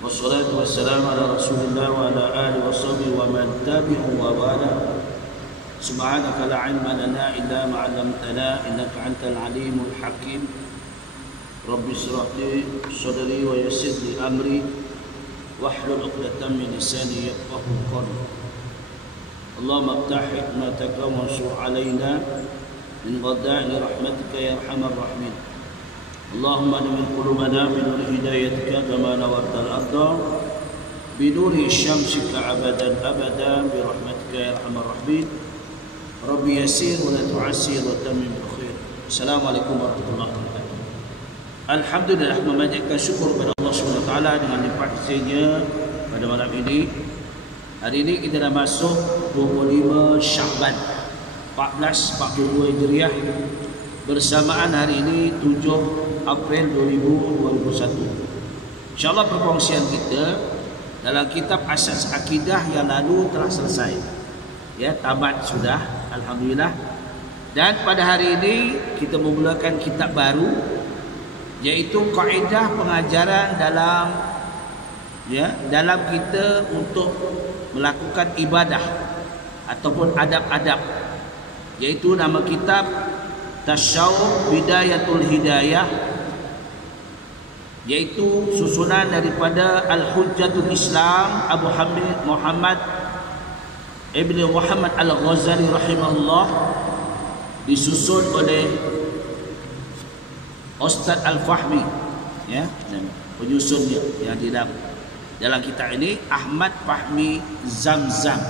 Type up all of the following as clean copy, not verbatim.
Wassalatu wassalamu ala Rasulillah wa ala alihi wa sahbihi wa man tabi'ahu wa wala. Subhanaka la ilma lana illa ma 'allamtana innaka antal alimul hakim. Rabbi shrah li sadri wa yassir li amri wahlul 'uqdatam min lisani yafqahu qawli. Allahumma iftah hikmataka wa ansur 'alaina min ghada'i rahmatika ya arhamar rahimin. Allahumma nawwir qulubana bi nur hidayatika kama nawartal ardha bi nuri syamsika abadan abada bi rahmatika ya arhamar rahimin. Rabbi yassir wa la tu'assir wa tammim bil khair. Assalamualaikum warahmatullahi wabarakatuh. Alhamdulillah, memanjatkan syukur kepada Allah Subhanahu wa taala dengan limpah kasih-Nya pada malam ini. Hari ini kita dah masuk 25 Sya'ban 1442 Hijriah, bersamaan hari ini 7 April 2021. InsyaAllah perkongsian kita dalam kitab Asas Akidah yang lalu telah selesai, ya, tamat sudah, alhamdulillah. Dan pada hari ini kita memulakan kitab baru, yaitu kaedah pengajaran dalam kita untuk melakukan ibadah ataupun adab-adab, yaitu nama kitab Tasyawuq Bidayatul Hidayah, yaitu susunan daripada Al-Hujjatul Islam Abu Hamid Muhammad Ibn Muhammad Al-Ghazali rahimahullah, disusun oleh Ustaz Al-Fahmi, ya, penyusunnya yang di dalam kitab ini Ahmad Fahmi Zamzam.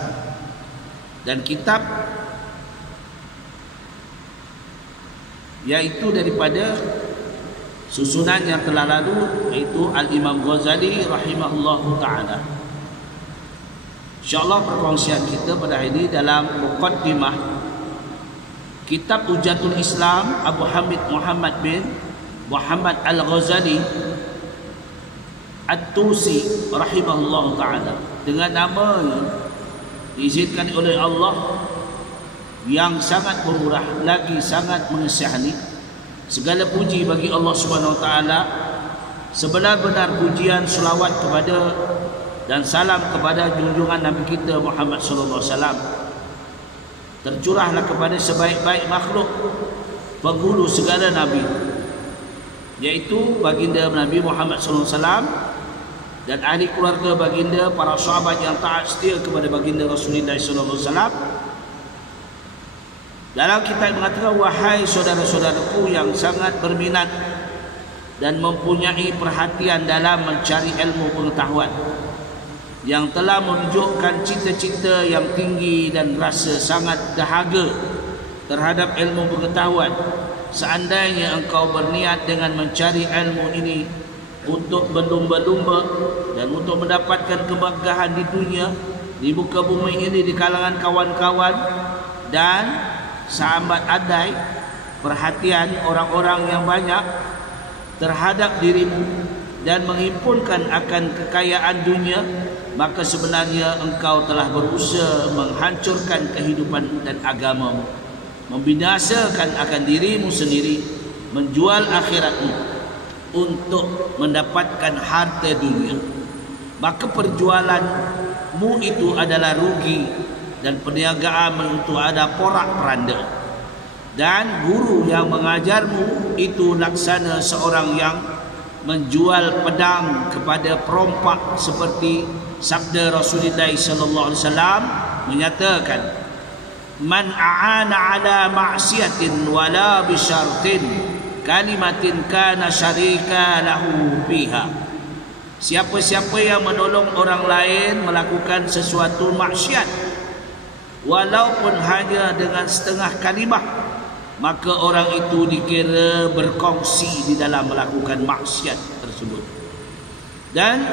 Dan kitab yaitu daripada susunan yang telah lalu, yaitu Al-Imam Ghazali rahimahullahu ta'ala. InsyaAllah perkongsian kita pada hari ini dalam muqaddimah kitab Hujjatul Islam Abu Hamid Muhammad bin Muhammad Al-Ghazali At-Tusi rahimahullahu ta'ala, dengan nama diizinkan oleh Allah yang sangat pemurah lagi sangat mengesihani. Segala puji bagi Allah Subhanahu wa taala, sebenar-benar pujian, selawat kepada dan salam kepada junjungan Nabi kita Muhammad sallallahu alaihi wasallam. Tercurahlah kepada sebaik-baik makhluk, penghulu segala nabi, yaitu baginda Nabi Muhammad sallallahu alaihi wasallam dan ahli keluarga baginda, para sahabat yang taat setia kepada baginda Rasulullah sallallahu alaihi wasallam. Dalam kitab mengatakan, wahai saudara-saudaraku yang sangat berminat dan mempunyai perhatian dalam mencari ilmu pengetahuan, yang telah menunjukkan cita-cita yang tinggi dan rasa sangat dahaga terhadap ilmu pengetahuan, seandainya engkau berniat dengan mencari ilmu ini untuk berlumba-lumba dan untuk mendapatkan kemegahan di dunia, di muka bumi ini, di kalangan kawan-kawan dan sahabat adai, perhatian orang-orang yang banyak terhadap dirimu dan menghimpunkan akan kekayaan dunia, maka sebenarnya engkau telah berusaha menghancurkan kehidupan dan agamamu, membinasakan akan dirimu sendiri, menjual akhiratmu untuk mendapatkan harta dunia. Maka perjualanmu itu adalah rugi dan perniagaan itu ada porak-poranda. Dan guru yang mengajarmu itu laksana seorang yang menjual pedang kepada perompak, seperti sabda Rasulullah sallallahu alaihi wasallam menyatakan, man a'ana ala ma'siyatin wala bi syartin kalimatin kana syarika lahu fiha. Siapa-siapa yang menolong orang lain melakukan sesuatu maksiat walaupun hanya dengan setengah kalimah, maka orang itu dikira berkongsi di dalam melakukan maksiat tersebut. Dan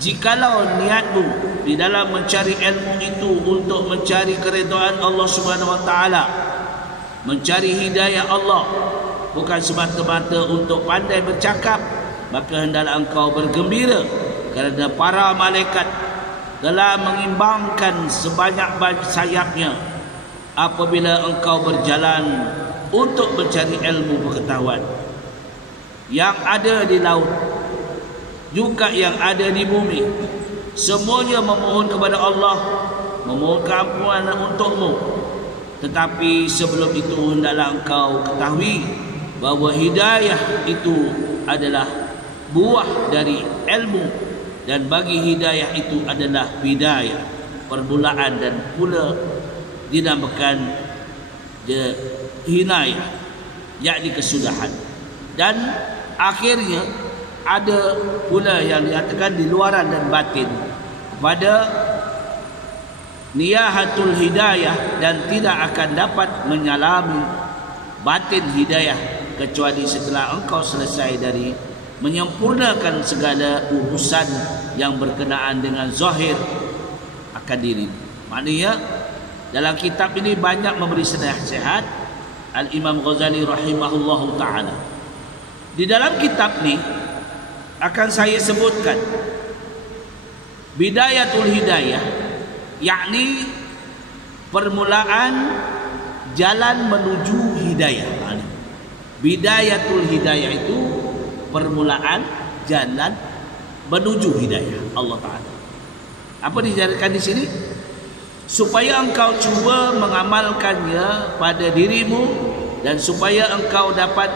jikalau niatmu di dalam mencari ilmu itu untuk mencari keridhaan Allah Subhanahu wa taala, mencari hidayah Allah, bukan semata-mata untuk pandai bercakap, maka hendaklah engkau bergembira kerana para malaikat telah mengimbangkan sebanyak-banyak sayapnya apabila engkau berjalan untuk mencari ilmu pengetahuan. yang ada di laut juga yang ada di bumi, semuanya memohon kepada Allah, memohon keampunan untukmu. Tetapi sebelum itu hendaklah engkau ketahui bahawa hidayah itu adalah buah dari ilmu, dan bagi hidayah itu adalah bidayah, permulaan, dan pula dinamakan hinayah, yakni kesudahan. Dan akhirnya ada pula yang dikatakan di luaran dan batin pada niyahatul hidayah, dan tidak akan dapat menyalami batin hidayah kecuali setelah engkau selesai dari menyempurnakan segala urusan yang berkenaan dengan zahir akan diri. Maknanya dalam kitab ini banyak memberi nasihat Al-Imam Ghazali rahimahullahu ta'ala. Di dalam kitab ini akan saya sebutkan bidayatul hidayah, yakni permulaan jalan menuju hidayah. Bidayatul hidayah itu permulaan jalan menuju hidayah Allah Ta'ala. Apa dijelaskan di sini? Supaya engkau cuba mengamalkannya pada dirimu, dan supaya engkau dapat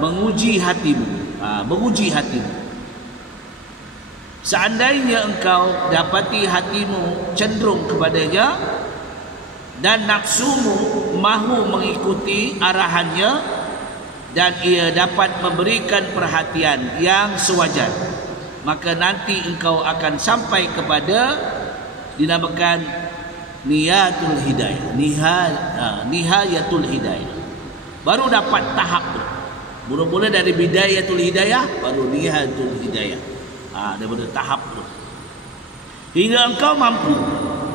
menguji hatimu. Menguji hatimu. Seandainya engkau dapati hatimu cenderung kepadanya dan nafsumu mahu mengikuti arahannya, dan ia dapat memberikan perhatian yang sewajar, maka nanti engkau akan sampai kepada dinamakan niyatul hidayah, nihayatul hidayah. Baru dapat tahap tu. Mula-mula dari bidayatul hidayah, baru nihayatul hidayah. Daripada tahap tu, hingga engkau mampu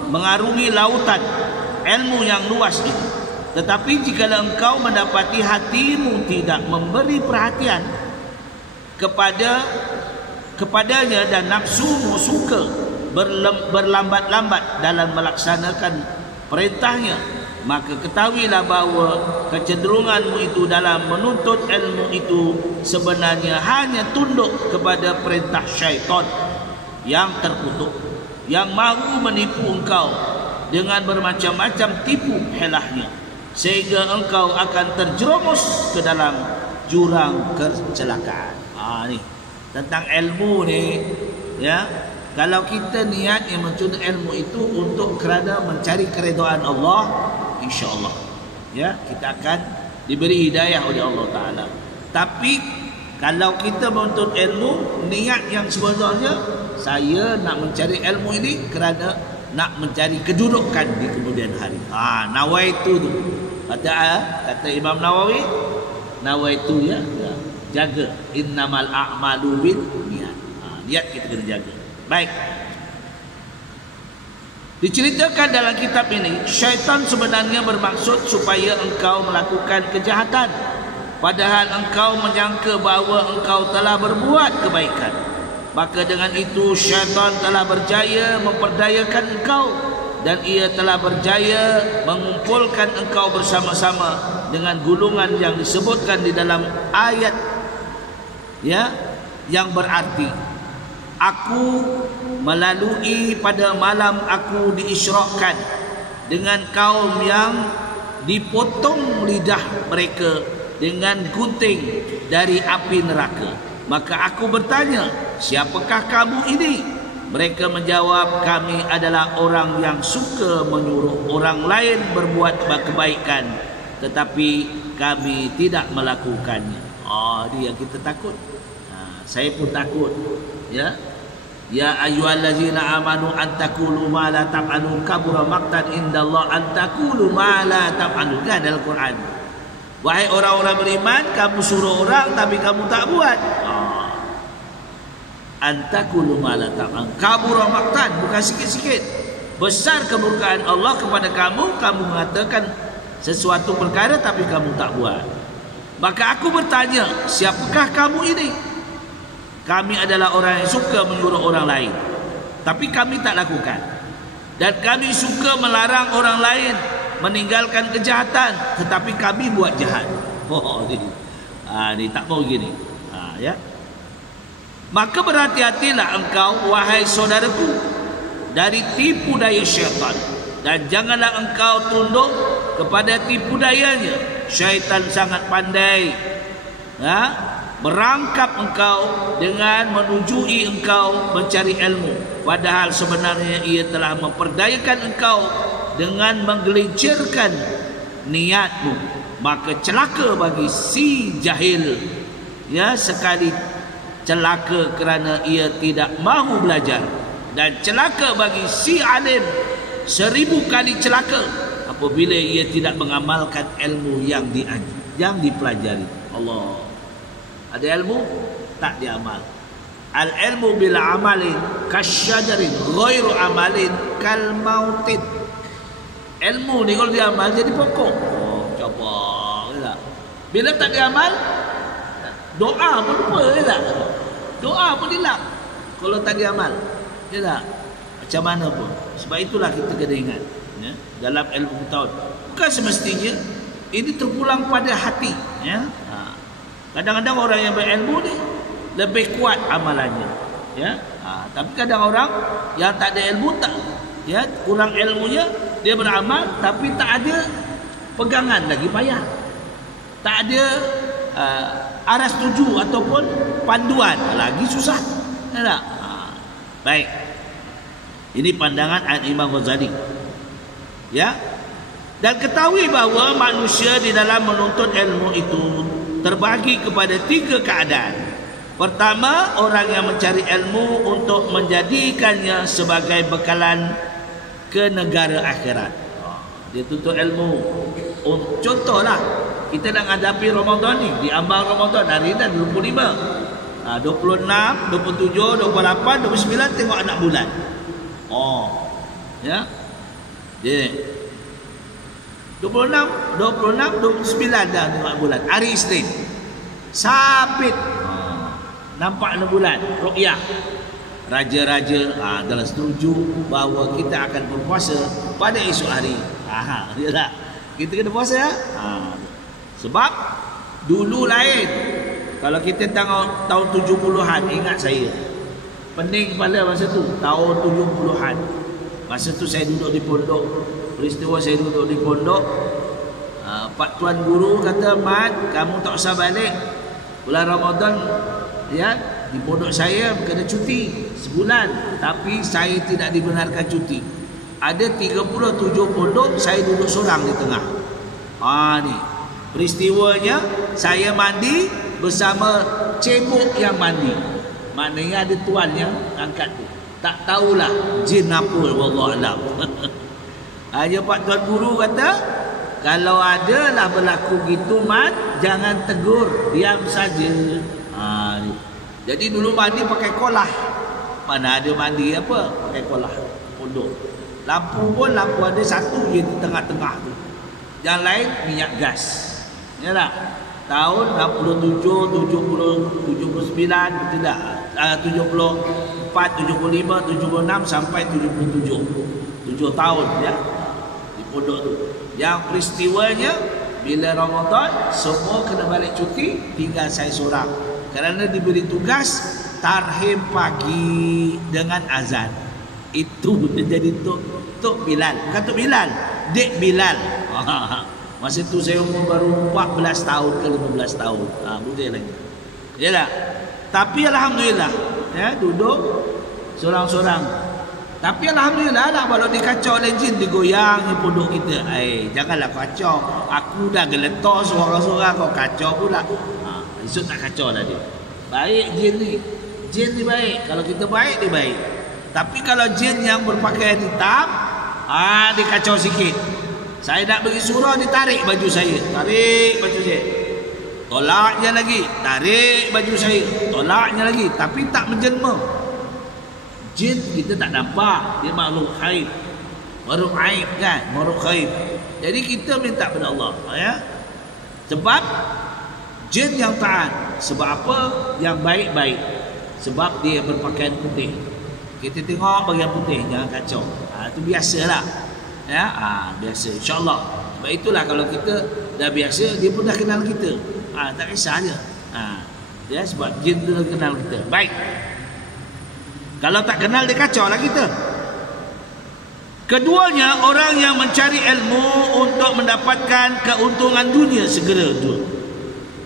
mengarungi lautan ilmu yang luas itu. Tetapi jika engkau mendapati hatimu tidak memberi perhatian kepadanya, dan nafsumu suka berlambat-lambat dalam melaksanakan perintahnya, maka ketahuilah bahawa kecenderunganmu itu dalam menuntut ilmu itu sebenarnya hanya tunduk kepada perintah syaitan yang terkutuk, yang mahu menipu engkau dengan bermacam-macam tipu helahnya, sehingga engkau akan terjerumus ke dalam jurang kecelakaan. Ni tentang ilmu ni, ya. Kalau kita niat yang mencari ilmu itu untuk kerana mencari keridhaan Allah, insya-Allah, ya, kita akan diberi hidayah oleh Allah Taala. Tapi kalau kita menuntut ilmu, niat yang sebenarnya saya nak mencari ilmu ini kerana nak mencari kedudukan di kemudian hari. Nawaitu tu. Kata Imam Nawawi, nawaitu, ya, jaga. Innamal a'malu bin niat. Niat kita kena jaga. Baik. Diceritakan dalam kitab ini, syaitan sebenarnya bermaksud supaya engkau melakukan kejahatan, padahal engkau menyangka bahawa engkau telah berbuat kebaikan. Maka dengan itu syaitan telah berjaya memperdayakan engkau, dan ia telah berjaya mengumpulkan engkau bersama-sama dengan gulungan yang disebutkan di dalam ayat, ya, yang berarti aku melalui pada malam aku diisyraqkan dengan kaum yang dipotong lidah mereka dengan gunting dari api neraka. Maka aku bertanya, siapakah kamu ini? Mereka menjawab, kami adalah orang yang suka menyuruh orang lain berbuat kebaikan, tetapi kami tidak melakukannya. Dia yang kita takut. Saya pun takut, ya. Ya ayyuhallazina amanu an taqulu ma la taf'alun kabura maqtan indallah an taqulu ma la taf'alun. Kan dalam Quran. Wahai orang-orang beriman, kamu suruh orang tapi kamu tak buat. An taqulu ma la taf'alun kabura maqtan, bukan sikit-sikit. Besar kemurkaan Allah kepada kamu, kamu mengatakan sesuatu perkara tapi kamu tak buat. Maka aku bertanya, siapakah kamu ini? Kami adalah orang yang suka menyuruh orang lain, tapi kami tak lakukan. Dan kami suka melarang orang lain meninggalkan kejahatan, tetapi kami buat jahat. Ni tak mau gini. Ya. Maka berhati-hatilah engkau, wahai saudaraku, dari tipu daya syaitan, dan janganlah engkau tunduk kepada tipu dayanya. Syaitan sangat pandai merangkap engkau dengan menujui engkau mencari ilmu, padahal sebenarnya ia telah memperdayakan engkau dengan menggelincirkan niatmu. Maka celaka bagi si jahil, sekali celaka kerana ia tidak mahu belajar, dan celaka bagi si alim 1000 kali celaka apabila ia tidak mengamalkan ilmu yang dipelajari. Allah, ada ilmu tak diamal. Al ilmu bila amalin kasyajarin ghairu amalin kal mautin. Ilmu ni kalau diamal jadi pokok. Coba tak? Bila tak diamal, doa pun lupa tak? Doa pun hilang kalau tak diamal. Tak? Macam mana pun. Sebab itulah kita kena ingat, dalam ilmu pengetahuan bukan semestinya ini terpulang pada hati. Kadang-kadang orang yang berilmu ni lebih kuat amalannya, tapi kadang orang yang tak ada ilmu, kurang ilmunya, dia beramal tapi tak ada pegangan lagi, payah. Tak ada aras tuju ataupun panduan, lagi susah. Tak? Baik. Ini pandangan Al-Imam Ghazali. Dan ketahui bahawa manusia di dalam menuntut ilmu itu terbagi kepada 3 keadaan. Pertama, orang yang mencari ilmu untuk menjadikannya sebagai bekalan ke negara akhirat. Dia tuntut ilmu. Contohlah, kita nak hadapi Ramadan ni, di ambang Ramadan hari dah 25, 26, 27, 28, 29 tengok anak bulan. Dia 26, 29 dah tengok bulan. Hari Isnin sabit nampak anak bulan, ruqyah. Raja-raja adalah setuju bahawa kita akan berpuasa pada esok hari. Dia tak? Kita kena puasa. Sebab dulu lain. Kalau kita tengok tahun 70-an, ingat saya, pening kepala masa tu, tahun 70-an. Masa tu saya duduk di pondok. Peristiwa saya duduk di pondok, Pak Tuan Guru kata, "Mat, kamu tak usah balik. Bulan Ramadan di pondok saya kena cuti sebulan." Tapi saya tidak dibenarkan cuti. Ada 37 pondok, saya duduk seorang di tengah. Ni peristiwanya, saya mandi bersama cebok yang mandi. Maknanya ada tuan yang angkat tu. Tak tahulah jin apa, wallahualam. Hanya Pak Tuan Guru kata, kalau adalah berlaku gitu, Mat, jangan tegur, diam saja. Jadi dulu mandi pakai kolah. Mana ada mandi apa? Pakai kolah pondok. Lampu pun lampu ada satu je di tengah-tengah tu. Yang lain minyak gas. Ya tak? Tahun 67, 70, 79, betul tak? 74, 75, 76 sampai 77. 7 tahun di pondok tu. Yang peristiwanya bila Ramadan semua kena balik cuti, tinggal saya seorang. Kerana diberi tugas tarhim pagi dengan azan. Itu jadi Tok Bilal. Bukan Tok Bilal, Dek Bilal. Masa tu saya umur baru 14 tahun ke 15 tahun. Muda lagi. Yalah. Tapi alhamdulillah, duduk seorang-seorang. Tapi alhamdulillah lah, kalau dikacau oleh jin, digoyang di pondok kita. Janganlah kacau. Aku dah geletor seorang-seorang, kau kacau pula. Esok tak kacau dah dia. Baik jin ni. Jin ni baik. Kalau kita baik, dia baik. Tapi kalau jin yang berpakaian hitam, dikacau sikit. Saya nak pergi surau, ditarik baju saya. Tarik baju saya. Tolaknya lagi. Tarik baju saya. Tolaknya lagi. Tapi tak menjelma. Jin kita tak nampak. Dia makhluk khaib. Makhluk aib kan. Makhluk khaib. Jadi kita minta pada Allah. Sebab jin yang taat. Sebab apa? Yang baik-baik. Sebab dia berpakaian putih. Kita tengok bagian putih, jangan kacau. Itu biasalah. Biasa, insya-Allah. Sebab itulah kalau kita dah biasa, dia pun dah kenal kita. Tak kisah je. Ya, sebab jin tu kenal kita. Baik. Kalau tak kenal dia kacau lah kita. Keduanya orang yang mencari ilmu untuk mendapatkan keuntungan dunia segera tu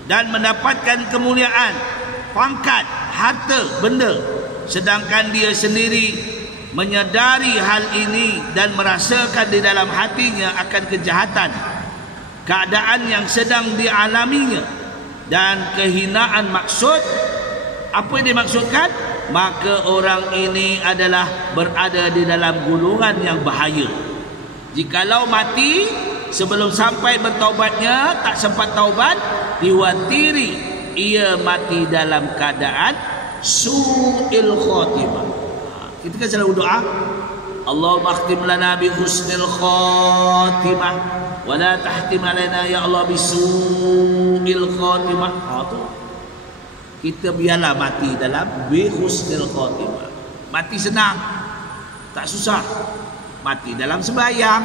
dan mendapatkan kemuliaan, pangkat, harta, benda, sedangkan dia sendiri menyadari hal ini dan merasakan di dalam hatinya akan kejahatan keadaan yang sedang dialaminya dan kehinaan maksud. Apa yang dimaksudkan? Maka orang ini adalah berada di dalam gulungan yang bahaya. Jikalau mati sebelum sampai bertaubatnya, tak sempat taubat, diwatiri ia mati dalam keadaan su'il khatimah. Kita kan selalu doa, Allahumma akhtim lana bi husnil khatimah wa la tahtim lana ya Allah bi su'il khatimah. Kita biarlah mati dalam bi husnil khatimah. Mati senang, tak susah. Mati dalam sembahyang,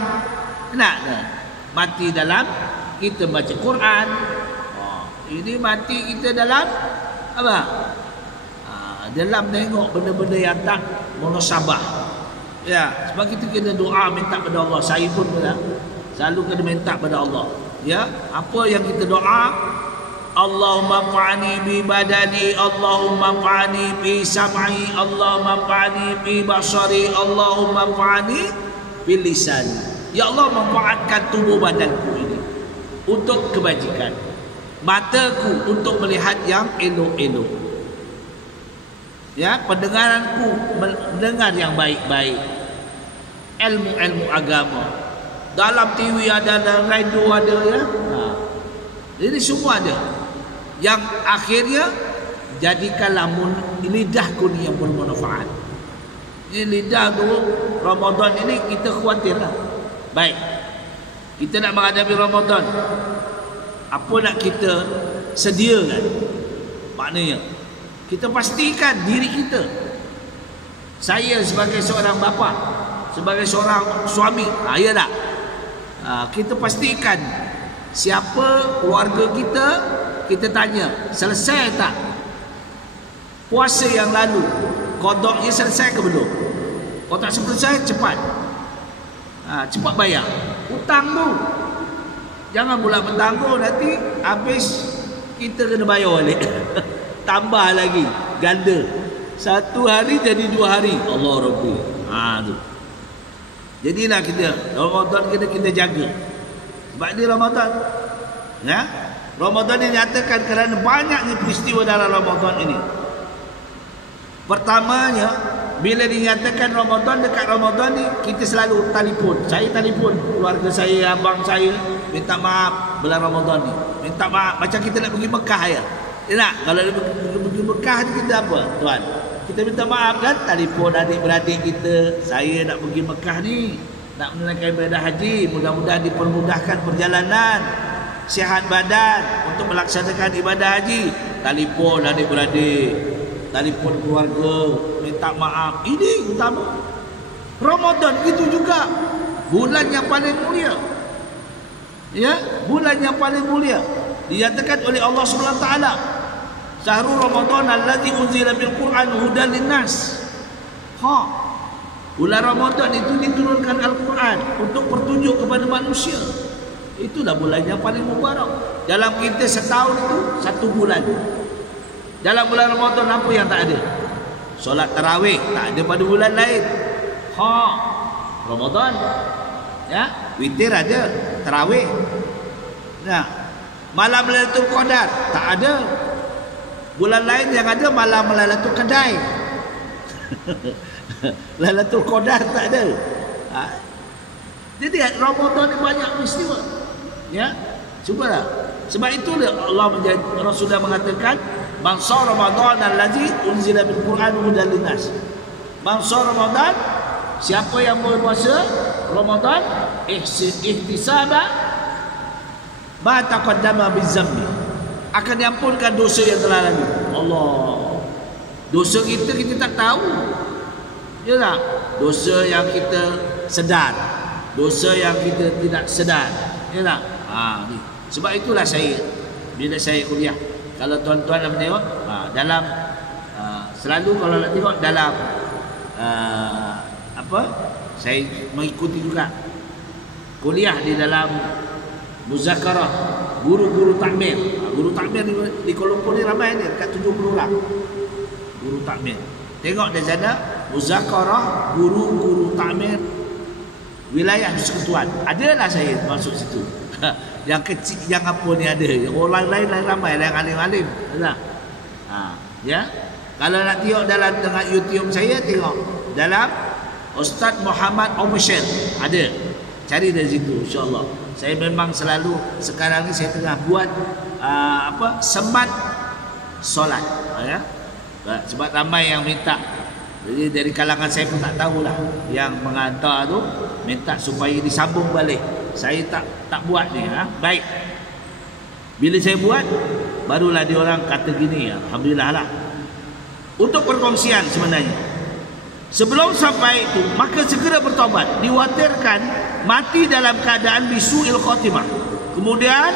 enak tak? Mati dalam kita baca Quran. Ini mati kita dalam apa? Dalam tengok benda-benda yang tak munasabah. Ya, sebab kita kena doa minta pada Allah. Saya pun selalu kena minta pada Allah. Ya, apa yang kita doa, Allahumma fa'ani bi badani, Allahumma fa'ani bi sam'i, Allahumma fa'ani bi basari, Allahumma fa'ani bi lisani. Ya Allah, manfaatkan tubuh badanku ini untuk kebajikan, mataku untuk melihat yang elok-elok, ya, pendengaranku mendengar yang baik-baik, ilmu-ilmu agama. Dalam TV ada, dalam radio ada, ya. Ini semua ada. Yang akhirnya jadikanlah lidahku ni yang bermanfaat. Ini lidah tu Ramadan ini kita khawatirlah. Baik, kita nak menghadapi Ramadan, apa nak kita sediakan? Maknanya kita pastikan diri kita. Saya sebagai seorang bapa, sebagai seorang suami, ya tak? Kita pastikan siapa keluarga kita. Kita tanya, selesai tak puasa yang lalu? Qadaknya selesai ke belum? Kalau tak selesai, cepat cepat bayar hutang tu. Jangan pula bertangguh, nanti habis kita kena bayar balik. Tambah lagi, ganda. Satu hari jadi 2 hari. Allah Rabbi. Tu. Jadilah kita Ramadan kita jaga. Sebab dia Ramadan, ya, Ramadan dinyatakan kerana banyaknya peristiwa dalam Ramadan ini. Pertamanya, bila dinyatakan Ramadan, dekat Ramadan ni kita selalu telefon. Saya telefon keluarga saya, abang saya, minta maaf bulan Ramadan ni. Minta maaf macam kita nak pergi Mekah ya. Tak? Kalau pergi Mekah ni kita apa, tuan? Kita minta maaf kan, telefon adik-beradik kita. Saya nak pergi Mekah ni, nak menunaikan ibadah haji, mudah-mudahan dipermudahkan perjalanan, sihat badan untuk melaksanakan ibadah haji. Telefon adik-beradik, telefon keluarga, minta maaf. Ini utama. Ramadan itu juga bulan yang paling mulia. Ya, bulan yang paling mulia. Dinyatakan oleh Allah Subhanahu wa taala, Syahrul Ramadan allazi unzila bil Quran hudan linnas. Bulan Ramadan itu diturunkan Al-Quran untuk petunjuk kepada manusia. Itulah bulan yang paling mubarak. Dalam kita setahun itu 1 bulan. Dalam bulan Ramadan apa yang tak ada? Solat tarawih tak ada pada bulan lain. Ramadan, ya, witir ada, tarawih. Nah, malam Lailatul Qadar tak ada. Bulan lain yang ada malam Lailatul Qadar. Lailatul Qadar tak ada. Jadi Ramadan ni banyak peristiwa. Ya, cubalah. Sebab itu Allah Rasulullah mengatakan, "Man shoma Ramadan allazi unzila bil Quran hudan linnas." Man shoma Ramadan, siapa yang berpuasa Ramadan ihtisaba ma taqaddama bizambi, akan diampunkan dosa yang telah lalu. Allah. Dosa kita tak tahu. Ya tak? Dosa yang kita sedar, dosa yang kita tidak sedar. Ya tak? Ni. Sebab itulah saya, bila saya kuliah, kalau tuan-tuan nak tengok, dalam selalu kalau nak tengok dalam saya mengikuti juga kuliah di dalam muzakarah guru-guru takmir. Guru takmir di Kuala Lumpur ni ramai ni, dekat 70 orang guru takmir. Tengok di sana muzakarah guru-guru takmir wilayah persekutuan. Adalah saya masuk situ. Yang kecil, yang apa ni ada. Yang orang lain ramai, yang alim-alim. Ya. Kalau nak tengok dalam tengah YouTube saya, tengok dalam Ustaz Muhammad Official ada. Cari dari situ, insya-Allah. Saya memang selalu sekarang ni saya tengah buat semat solat, ya. Sebab ramai yang minta. Jadi dari kalangan saya pun tak tahulah, yang menghantar tu minta supaya disambung balik. Saya tak buat ni, baik. Bila saya buat, barulah dia orang kata gini, alhamdulillah lah. Untuk perkongsian sebenarnya, sebelum sampai itu maka segera bertaubat. Diwatirkan mati dalam keadaan bisu'il khatimah. Kemudian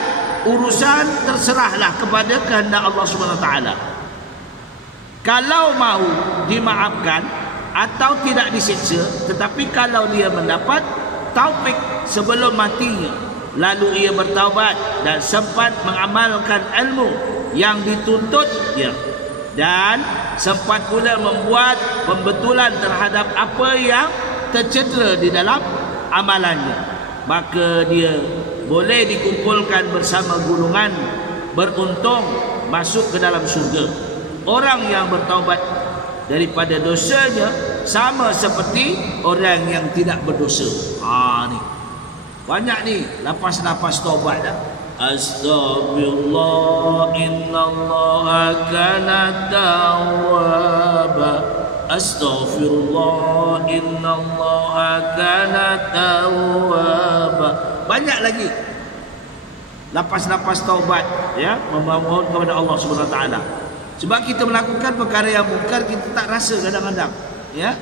urusan terserahlah kepada kehendak Allah SWT. Kalau mahu dimaafkan atau tidak disiksa, tetapi kalau dia mendapat taufik sebelum matinya, lalu ia bertaubat dan sempat mengamalkan ilmu yang dituntutnya, dan sempat pula membuat pembetulan terhadap apa yang tercedera di dalam amalannya, maka dia boleh dikumpulkan bersama golongan beruntung masuk ke dalam syurga. Orang yang bertaubat daripada dosanya sama seperti orang yang tidak berdosa. Ni banyak ni lapas-lapas taubat dah. Astaghfirullah innallaha kana tawwaba. Astaghfirullah innallaha kana tawwaba. Banyak lagi lapas-lapas taubat, ya, memohon kepada Allah Subhanahu Wa Taala. Sebab kita melakukan perkara yang mungkar, kita tak rasa kadang-kadang, ya.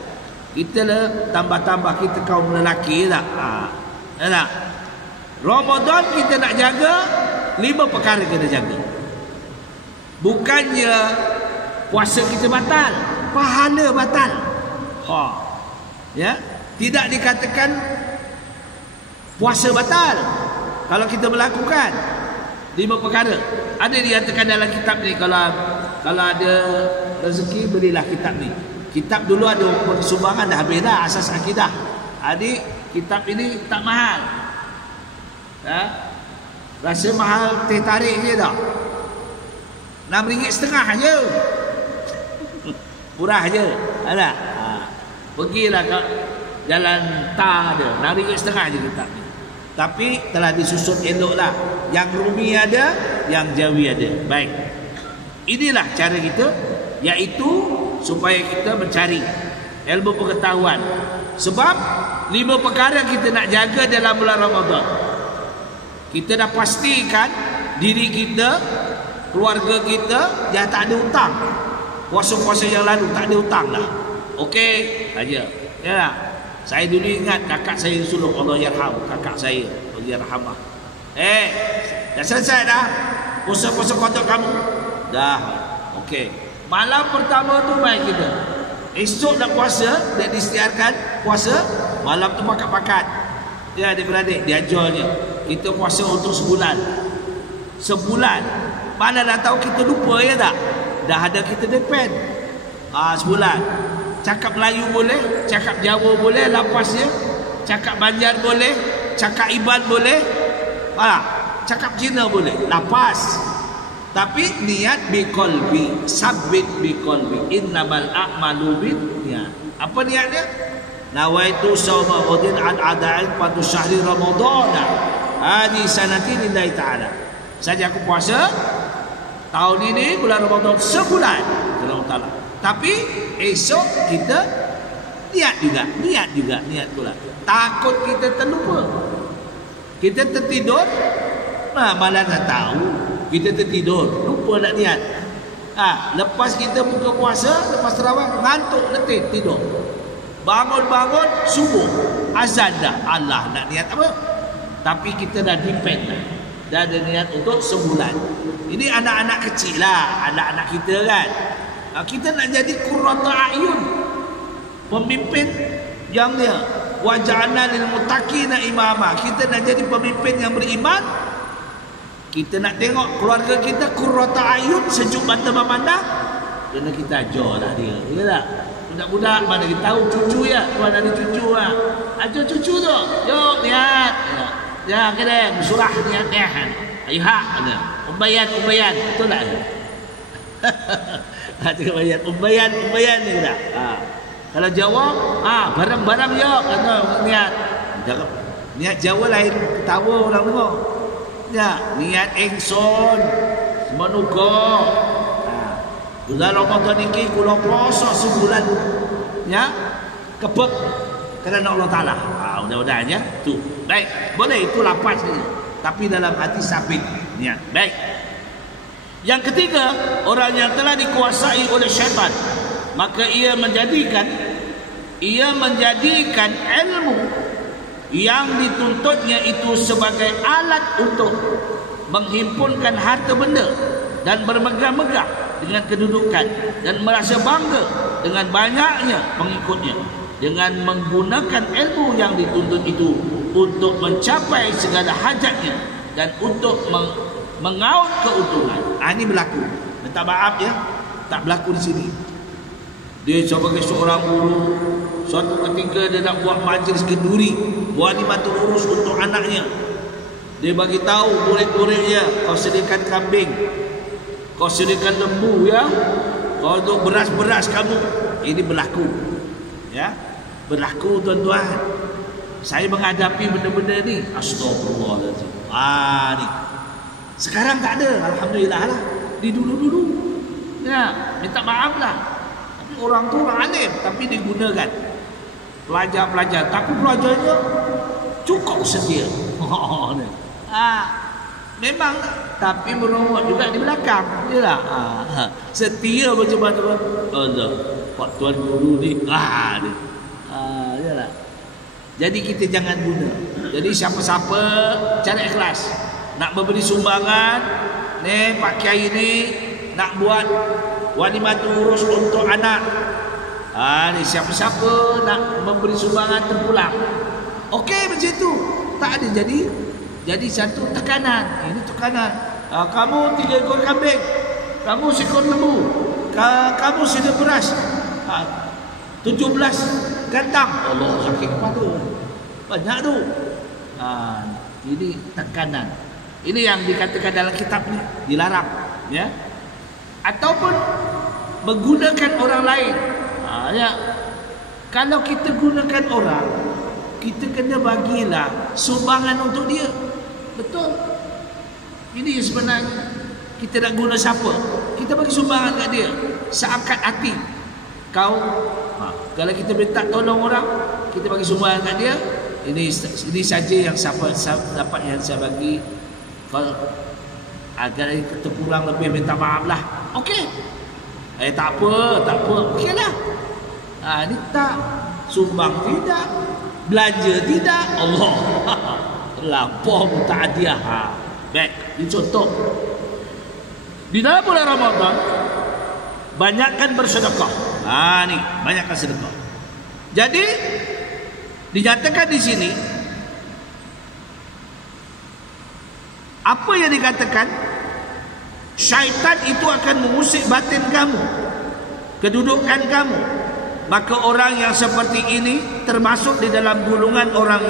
Kita tambah-tambah kita kaum lelaki tak. Tak. Ramadan kita nak jaga 5 perkara kita jaga. Bukannya puasa kita batal, pahala batal. Ya, tidak dikatakan puasa batal kalau kita melakukan 5 perkara. Ada dinyatakan dalam kitab ni, kalau ada rezeki belilah kitab ni. Kitab dulu ada sumbangan dah habis dah, asas akidah. Adik, kitab ini tak mahal. Rasa mahal teh tarik je tak? RM6.50 je. Murah je. Ada. Pergilah ke jalan tar ada, RM6.50 je kitab ni. Tapi telah disusun eloklah. Yang Rumi ada, yang Jawi ada. Baik. Inilah cara kita, iaitu supaya kita mencari ilmu pengetahuan. Sebab 5 perkara kita nak jaga dalam bulan Ramadan. Kita dah pastikan diri kita, keluarga kita dah tak ada hutang. Puasa-puasa yang lalu tak ada hutang dah. Okey saja. Ya. Saya dulu ingat kakak saya sulung, Allah yarham, kakak saya, Allah yarhamah. Dah selesai dah puasa-puasa kodok kamu? Dah. Okey. Malam pertama tu main kita. Esok nak puasa, dah disediakan puasa, malam tu pakat-pakat. Ya, adik-beradik diajarnya. Kita puasa untuk sebulan. Sebulan. Mana dah tahu kita lupa, ya tak? Dah ada kita depend. Sebulan. Cakap Melayu boleh, cakap Jawa boleh, lapasnya. Cakap Banjar boleh, cakap Iban boleh. Cakap Cina boleh, lapas. Tapi niat biqalbi, sabit biqalbi. Innamal a'malu binniyat. Apa niatnya? Nawaitu shauma ghadin an ada'in pada syahri Ramadan. Hadi sanati lillahi ta'ala. Saja aku puasa tahun ini bulan Ramadan sebulan. Allah Ta'ala. Tapi esok kita niat pula. Takut kita terlupa. Kita tertidur, malah tak tahu. Kita tertidur, lupa nak niat. Lepas kita buka puasa, lepas terawih, ngantuk, letih, tidur. Bangun-bangun, subuh, azan dah. Allah nak niat apa? Tapi kita dah depend dah. dan ada niat untuk sebulan. Ini anak-anak kecil lah, anak-anak kita kan. Kita nak jadi qurrata a'yun, pemimpin yang dia waja'alna lil muttaqina imama. Kita nak jadi pemimpin yang beriman. Kita nak tengok keluarga kita qurrata a'yun, sejuk mata memandang. Kena kita ajarlah dia. Ya tak? Budak-budak mana kita tahu cucu ya, tuan ada cucu ah. Ajar cucu tu. Yuk niat. Ya kena surah niatnya. Ayo hak ada. Umbayan. Betul tak? Ada umbayan ni dah. Kalau jawab, barang-barang ya kata niat. Niat Jawa lain ketawa orang dengar. Ya, niat engson semenuga. Bulan Ramadan ni kula puasa sebulan. Ya. Kebek kerana Allah Taala. Mudah-mudahan ya. Tu. Baik, boleh itu lapas ni. Tapi dalam hati sabit niat. Baik. Yang ketiga, orang yang telah dikuasai oleh syaitan, maka ia menjadikan ilmu yang dituntutnya itu sebagai alat untuk menghimpunkan harta benda dan bermegah-megah dengan kedudukan dan merasa bangga dengan banyaknya pengikutnya, dengan menggunakan ilmu yang dituntut itu untuk mencapai segala hajatnya dan untuk mengaut keuntungan. Ini berlaku. Minta maaf ya, tak berlaku di sini. Dia sebagai seorang guru, suatu ketika dia nak buat majlis kenduri, buat nikmatul urus untuk anaknya. Dia bagi tahu murid-muridnya, kau sediakan kambing, kau sediakan lembu ya, kau untuk beras-beras kamu. Ini berlaku. Ya, berlaku tuan-tuan. Saya menghadapi benda-benda ni, astagfirullahaladzim. Ni sekarang tak ada, alhamdulillah lah. Di dulu-dulu ya, minta maaf lah. Tapi orang tu orang alim, tapi digunakan pelajar-pelajar, tapi pelajarnya cukup setia. Memang, tapi merongok juga di belakang. Yalah. Setia macam mana? Allah, Pak Tuan Guru ni. Yalah. Jadi kita jangan guna. Jadi siapa-siapa cari ikhlas. Nak memberi sumbangan, ni Pak Kiai ni nak buat walimatul urus untuk anak. Ni siapa-siapa nak memberi sumbangan terpulang. Okey macam tu. Tak ada jadi satu tekanan. Ini tekanan. Kamu 3 ekor kambing, kamu seekor lembu, kamu sedia beras. 17 kantang. Allah, sakit kepala. Banyak tu. Ini tekanan. Ini yang dikatakan dalam kitab ni dilarang, ya. Ataupun menggunakan orang lain. Ya. Kalau kita gunakan orang, kita kena bagilah sumbangan untuk dia. Betul. Ini sebenarnya kita nak guna siapa? Kita bagi sumbangan kat dia. Seangkat hati. Kalau kita minta tolong orang, kita bagi sumbangan kat dia. Ini saja yang dapat yang saya bagi. Kalau agar terkurang lebih minta maaf lah. Okey. Tak apa. Okeylah. Ini tak sumbang tidak, belanja tidak. Allah. Lapor minta hadiah. Baik, ini contoh. Di dalam bulan Ramadan banyakkan bersedekah. Ni, banyakkan sedekah. Jadi dinyatakan di sini apa yang dikatakan, syaitan itu akan mengusik batin kamu, kedudukan kamu. Maka orang yang seperti ini termasuk di dalam golongan orang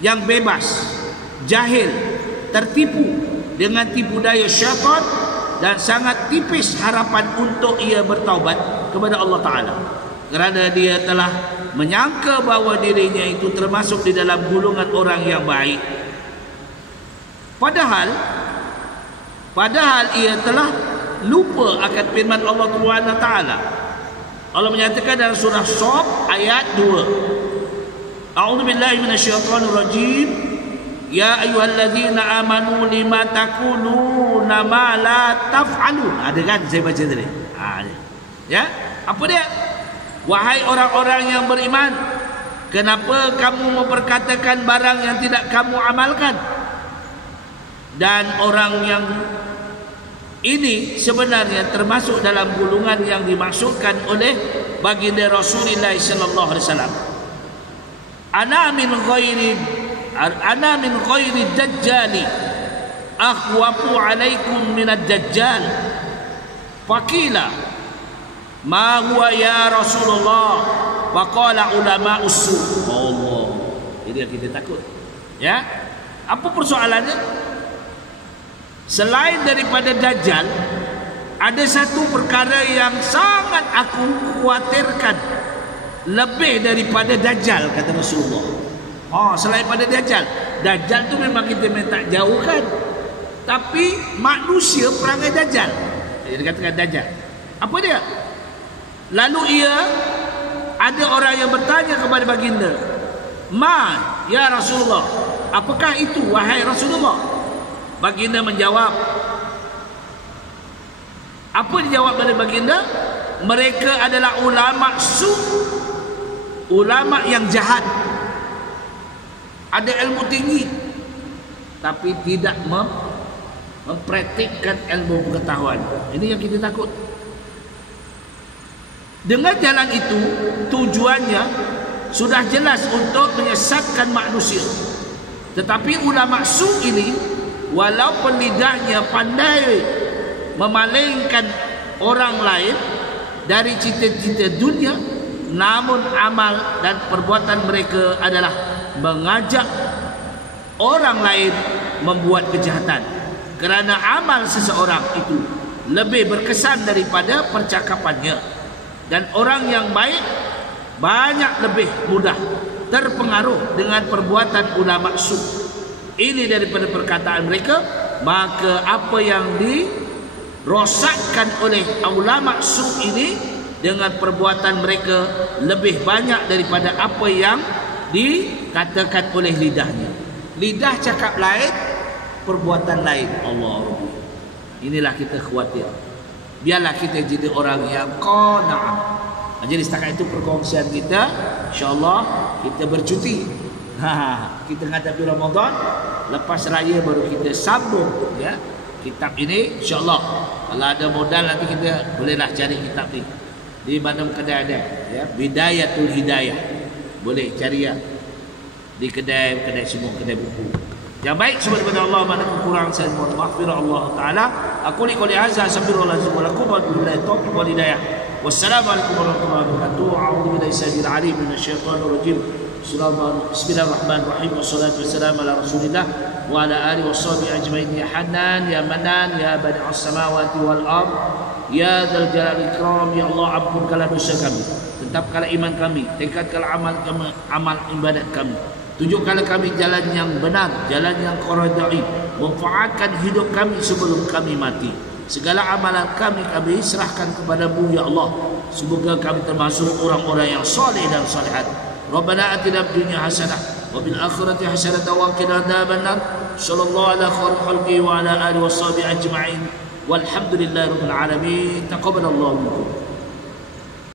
yang bebas, jahil, tertipu dengan tipu daya syaitan, dan sangat tipis harapan untuk ia bertaubat kepada Allah Ta'ala, kerana dia telah menyangka bahawa dirinya itu termasuk di dalam golongan orang yang baik. Padahal ia telah lupa akan firman Allah Taala. Allah menyatakan dalam surah Shaf ayat 2. A'udzubillahi minasyaitonir rajim. Ya ayyuhalladzina amanu lima taquluna ma la taf'alun. Ada kan saya baca tadi? Ya, apa dia? Wahai orang-orang yang beriman, kenapa kamu memperkatakan barang yang tidak kamu amalkan? Dan orang yang ini sebenarnya termasuk dalam golongan yang dimaksudkan oleh baginda Rasulullah sallallahu alaihi wasallam. Ana min ghairi dajjali akhwafu alaikum min ad-dajjal. Faqila ma huwa ya Rasulullah? Faqala ulama usul. Allah. Ini yang kita takut. Ya. Apa persoalannya? Selain daripada Dajjal, ada satu perkara yang sangat aku khawatirkan lebih daripada Dajjal, kata Rasulullah. Selain pada Dajjal. Dajjal tu memang kita minta jauhkan, tapi manusia perangai Dajjal. Dia katakan Dajjal. Apa dia? Lalu ada orang yang bertanya kepada baginda, "Ma ya Rasulullah, apakah itu wahai Rasulullah?" Baginda menjawab. Apa dijawab oleh baginda? Mereka adalah ulama ulama yang jahat, ada ilmu tinggi tapi tidak mempraktikkan ilmu pengetahuan. Ini yang kita takut. Dengan jalan itu tujuannya sudah jelas untuk menyesatkan manusia. Tetapi ulama ini walaupun lidahnya pandai memalingkan orang lain dari cita-cita dunia, namun amal dan perbuatan mereka adalah mengajak orang lain membuat kejahatan. Kerana amal seseorang itu lebih berkesan daripada percakapannya, dan orang yang baik banyak lebih mudah terpengaruh dengan perbuatan ulama su. Ini daripada perkataan mereka, maka apa yang dirosakkan oleh ulama su ini dengan perbuatan mereka lebih banyak daripada apa yang dikatakan oleh lidahnya. Lidah cakap lain, perbuatan lain. Allah Rabbi. Inilah kita khawatir. Biarlah kita jadi orang yang qana'ah. Jadi setakat itu perkongsian kita. InsyaAllah kita bercuti. Kita menghadapi Ramadan, lepas raya baru kita sambung ya kitab ini insya-Allah. Kalau ada modal nanti kita bolehlah cari kitab ni di mana kedai ada ya, Bidayatul Hidayah. Boleh cari ya di kedai semua kedai buku. Yang baik semua daripada Allah, mana kekurangan saya mohon maaf Allah taala. Aku ni qouli hadza astaghfirullahalazim wa lakum wa billahi taufiq wal hidayah. Wassalamualaikum warahmatullahi wabarakatuh. A'udzu billahi samil alim minasyaitonir rajim. Bismillahirrahmanirrahim. Wassalatu wassalamu ala Rasulillah wa ala alihi washabihi ajmain. Ya Hanan ya Manan ya badi'us samawati wal ard ya dzal jalali ikram. Ya Allah, ampunkanlah dosa kami, tetapkanlah iman kami, tingkatkanlah amal ibadat kami, tunjukkanlah kami jalan yang benar, jalan yang kau ridai, manfaatkan hidup kami sebelum kami mati. Segala amalan kami serahkan kepada-Mu ya Allah. Semoga kami termasuk orang-orang yang soleh dan solehat. Rabbana atina fid dunya hasanah wa fil akhirati hasanah wa qina adzabannar. Sallallahu ala khairil khalqi wa ala alihi washabihi ajma'in. Walhamdulillahirabbil alamin. Taqabbalallahu minkum.